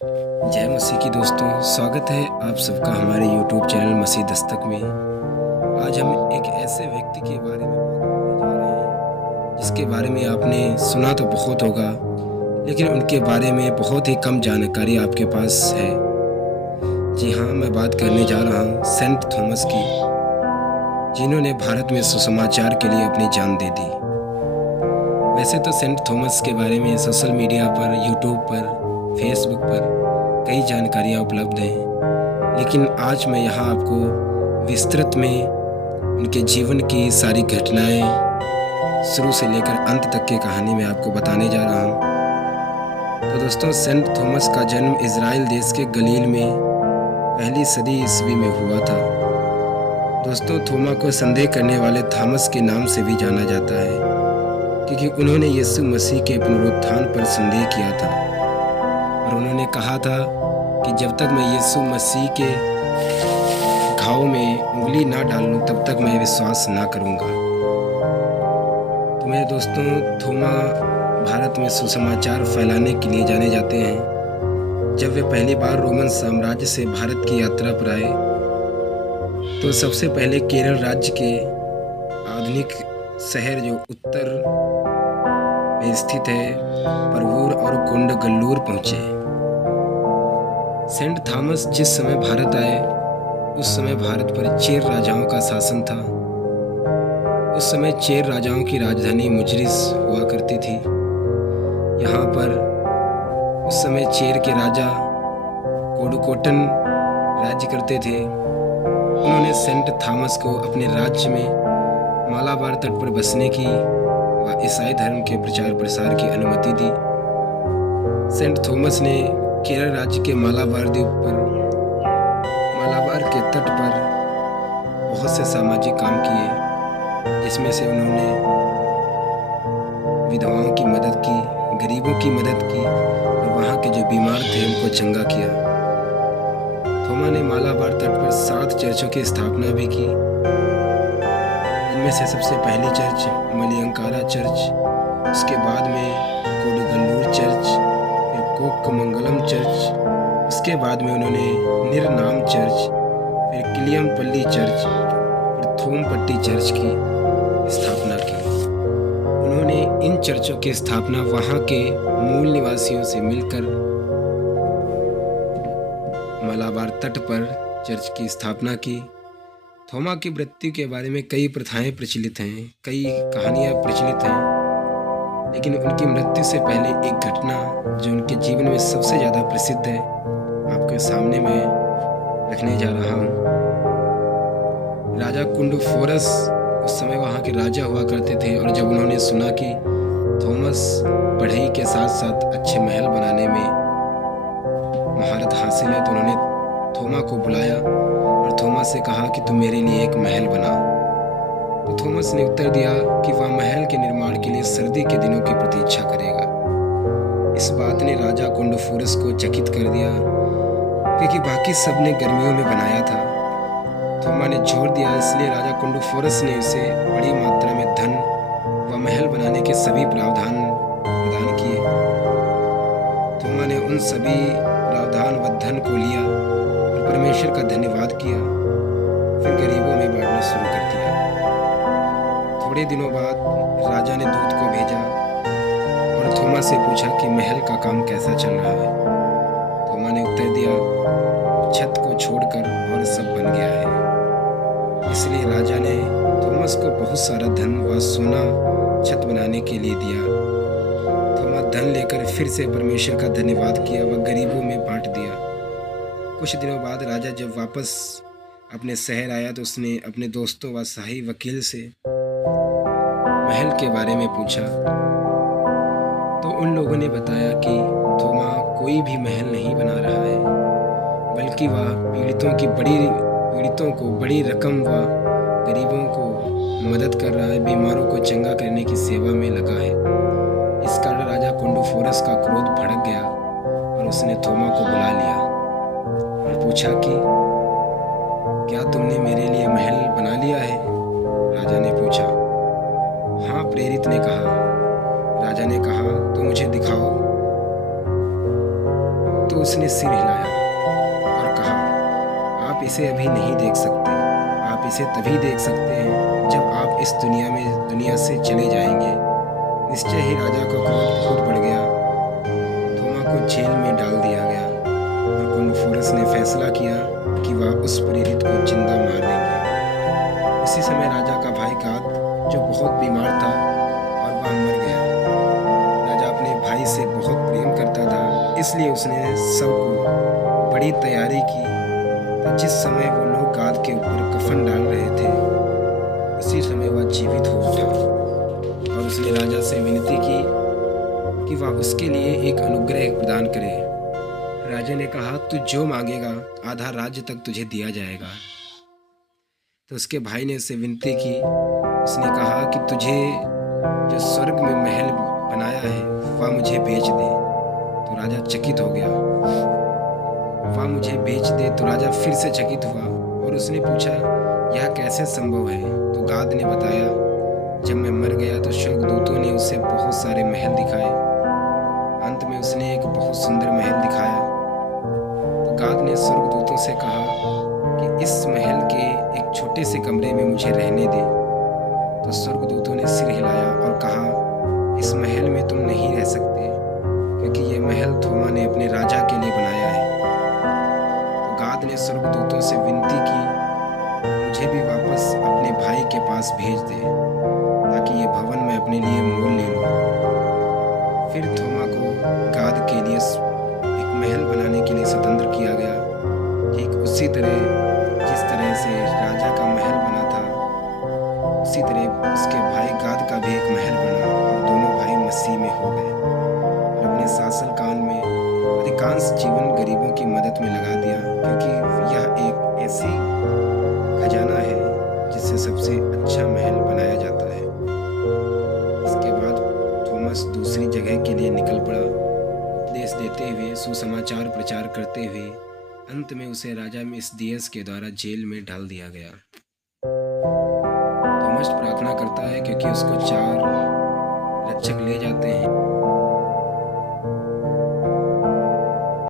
जय मसीह की दोस्तों, स्वागत है आप सबका हमारे YouTube चैनल मसीह दस्तक में। आज हम एक ऐसे व्यक्ति के बारे में बात करने जा रहे हैं जिसके बारे में आपने सुना तो बहुत होगा, लेकिन उनके बारे में बहुत ही कम जानकारी आपके पास है। जी हाँ, मैं बात करने जा रहा हूँ सेंट थॉमस की, जिन्होंने भारत में सुसमाचार के लिए अपनी जान दे दी। वैसे तो सेंट थॉमस के बारे में सोशल मीडिया पर, यूट्यूब पर, फेसबुक पर कई जानकारियाँ उपलब्ध हैं, लेकिन आज मैं यहाँ आपको विस्तृत में उनके जीवन की सारी घटनाएं शुरू से लेकर अंत तक की कहानी में आपको बताने जा रहा हूँ। तो दोस्तों, सेंट थॉमस का जन्म इज़राइल देश के गलील में पहली सदी ईस्वी में हुआ था। दोस्तों, थोमा को संदेह करने वाले थॉमस के नाम से भी जाना जाता है, क्योंकि उन्होंने यीशु मसीह के पुनरुत्थान पर संदेह किया था और उन्होंने कहा था कि जब तक मैं यीशु मसीह के घाव में उंगली ना डाल लूं तब तक मैं विश्वास ना करूंगा। तो मेरे दोस्तों, थोमा भारत में सुसमाचार फैलाने के लिए जाने जाते हैं। जब वे पहली बार रोमन साम्राज्य से भारत की यात्रा पर आए तो सबसे पहले केरल राज्य के आधुनिक शहर जो उत्तर में स्थित है परवूर और कुंडगल्लूर पहुंचे। सेंट थॉमस जिस समय भारत आए उस समय भारत पर चेर राजाओं का शासन था। उस समय चेर राजाओं की राजधानी मुजरिस हुआ करती थी। यहाँ पर उस समय चेर के राजा कोडुकोटन राज्य करते थे। उन्होंने सेंट थॉमस को अपने राज्य में मालाबार तट पर बसने की व ईसाई धर्म के प्रचार प्रसार की अनुमति दी। सेंट थॉमस ने केरल राज्य के मालाबार द्वीप पर मालाबार के तट पर बहुत से सामाजिक काम किए, जिसमें से उन्होंने विधवाओं की मदद की, गरीबों की मदद की और वहाँ के जो बीमार थे उनको चंगा किया। थोमा ने मालाबार तट पर 7 चर्चों की स्थापना भी की। इनमें से सबसे पहली चर्च मलियंकारा चर्च, उसके बाद में कोडुगल्लूर चर्च, फिर कोक्कमंगलम चर्च, उसके बाद में उन्होंने निर्नाम चर्च, फिर किलियमपल्ली चर्च, फिर थोमपट्टी चर्च की स्थापना की। उन्होंने इन चर्चों की स्थापना वहाँ के मूल निवासियों से मिलकर मालाबार तट पर चर्च की स्थापना की। थोमा की मृत्यु के बारे में कई प्रथाएं प्रचलित हैं, कई कहानियां प्रचलित हैं, लेकिन उनकी मृत्यु से पहले एक घटना जो उनके जीवन में सबसे ज़्यादा प्रसिद्ध है आपके सामने मैं रखने जा रहा हूँ। राजा कुंडुफोरस उस समय वहाँ के राजा हुआ करते थे, और जब उन्होंने सुना कि थॉमस पढ़ाई के साथ साथ अच्छे महल बनाने में महारत हासिल है, तो उन्होंने थोमा को बुलाया और थॉमस से कहा कि तुम मेरे लिए एक महल बना। तो थॉमस ने उत्तर दिया कि वह महल के निर्माण के लिए सर्दी के दिनों की प्रतीक्षा करेगा। इस बात ने राजा कुंडुफोरस को चकित कर दिया, क्योंकि बाकी सब ने गर्मियों में बनाया था। थोमा ने छोड़ दिया, इसलिए राजा कुंडुफोरस ने उसे बड़ी मात्रा में धन व महल बनाने के सभी प्रावधान प्रदान किए। थोमा ने उन सभी प्रावधान व धन को लिया और परमेश्वर का धन्यवाद किया, फिर गरीबों में बांटना शुरू कर दिया। थोड़े दिनों बाद राजा ने दूत को भेजा और थोमा से पूछा कि महल का काम कैसा चल रहा है। थोमा ने उत्तर दिया, छत को छोड़कर और सब बन गया है। इसलिए राजा ने थॉमस को बहुत सारा धन व सोना छत बनाने के लिए दिया। थोमा धन लेकर फिर से परमेश्वर का धन्यवाद किया व गरीबों में बांट दिया। कुछ दिनों बाद राजा जब वापस अपने शहर आया तो उसने अपने दोस्तों व शाही वकील से महल के बारे में पूछा, तो उन लोगों ने बताया कि थोमा कोई भी महल नहीं बना रहा है, बल्कि वह पीड़ितों को बड़ी रकम व गरीबों को मदद कर रहा है, बीमारों को चंगा करने की सेवा में लगा है। इस कारण राजा कुंडुफोरस का क्रोध भड़क गया और उसने थोमा को बुला लिया और पूछा कि क्या तुमने मेरे लिए महल बना लिया है? राजा ने पूछा। हाँ, प्रेरित ने कहा। राजा ने कहा, तो मुझे दिखाओ। तो उसने सिर हिलाया और कहा, आप इसे अभी नहीं देख सकते, आप इसे तभी देख सकते हैं जब आप इस दुनिया से चले जाएंगे। निश्चय ही राजा का क्रोध बहुत बढ़ गया। थोमा को जेल में डाल दिया गया और कोनफोरस ने फैसला किया कि वह उस प्रेरित को जिंदा मार देंगे। उसी समय राजा का भाई गाद, जो बहुत बीमार था और वह मर गया। राजा अपने भाई से बहुत प्रेम करता था, इसलिए उसने सबको बड़ी तैयारी की। तो जिस समय वो लोग गाद के ऊपर कफन डाल रहे थे, उसी समय वह जीवित हो उठा और उसने राजा से विनती की कि वह उसके लिए एक अनुग्रह प्रदान करे। राजा ने कहा, तू जो मांगेगा आधा राज्य तक तुझे दिया जाएगा। तो उसके भाई ने उससे विनती की। उसने कहा कि तुझे जो स्वर्ग में महल बनाया है वह मुझे बेच दे। तो राजा चकित हो गया। वह मुझे बेच दे। तो राजा फिर से चकित हुआ और उसने पूछा, यह कैसे संभव है? तो गाद ने बताया, जब मैं मर गया तो स्वर्गदूतों ने उसे बहुत सारे महल दिखाए। अंत में उसने एक बहुत सुंदर महल दिखाया। तो गाद ने स्वर्गदूतों से कहा कि इस महल के एक छोटे से कमरे में मुझे रहने दे। तो स्वर्गदूतों ने सिर हिलाया और कहा, इस महल में तुम नहीं रह सकते, क्योंकि यह महल थोमा ने अपने राजा के लिए बनाया है। तो गाद ने स्वर्गदूतों से विनती की, मुझे भी वापस अपने भाई के पास भेज दे, ताकि ये भवन मैं अपने लिए मोल ले लूं। फिर थोमा को गाद के लिए एक महल बनाने के लिए स्वतंत्र किया गया, ठीक उसी तरह जिस तरह से राजा का महल बना था, उसी तरह उसके भाई गाद का भी एक महल बना और दोनों भाई मसीह में हो गए और अपने शासन काल में अधिकांश जीवन गरीबों की मदद में लगा दिया, क्योंकि यह एक ऐसी खजाना है जिससे सबसे अच्छा महल बनाया जाता है। इसके बाद थॉमस दूसरी जगह के लिए निकल पड़ा, उपदेश देते हुए, सुसमाचार प्रचार करते हुए। अंत में उसे राजा मिस्दियस के द्वारा जेल में डाल दिया गया। थॉमस प्रार्थना करता है क्योंकि उसको 4 रक्षक ले जाते हैं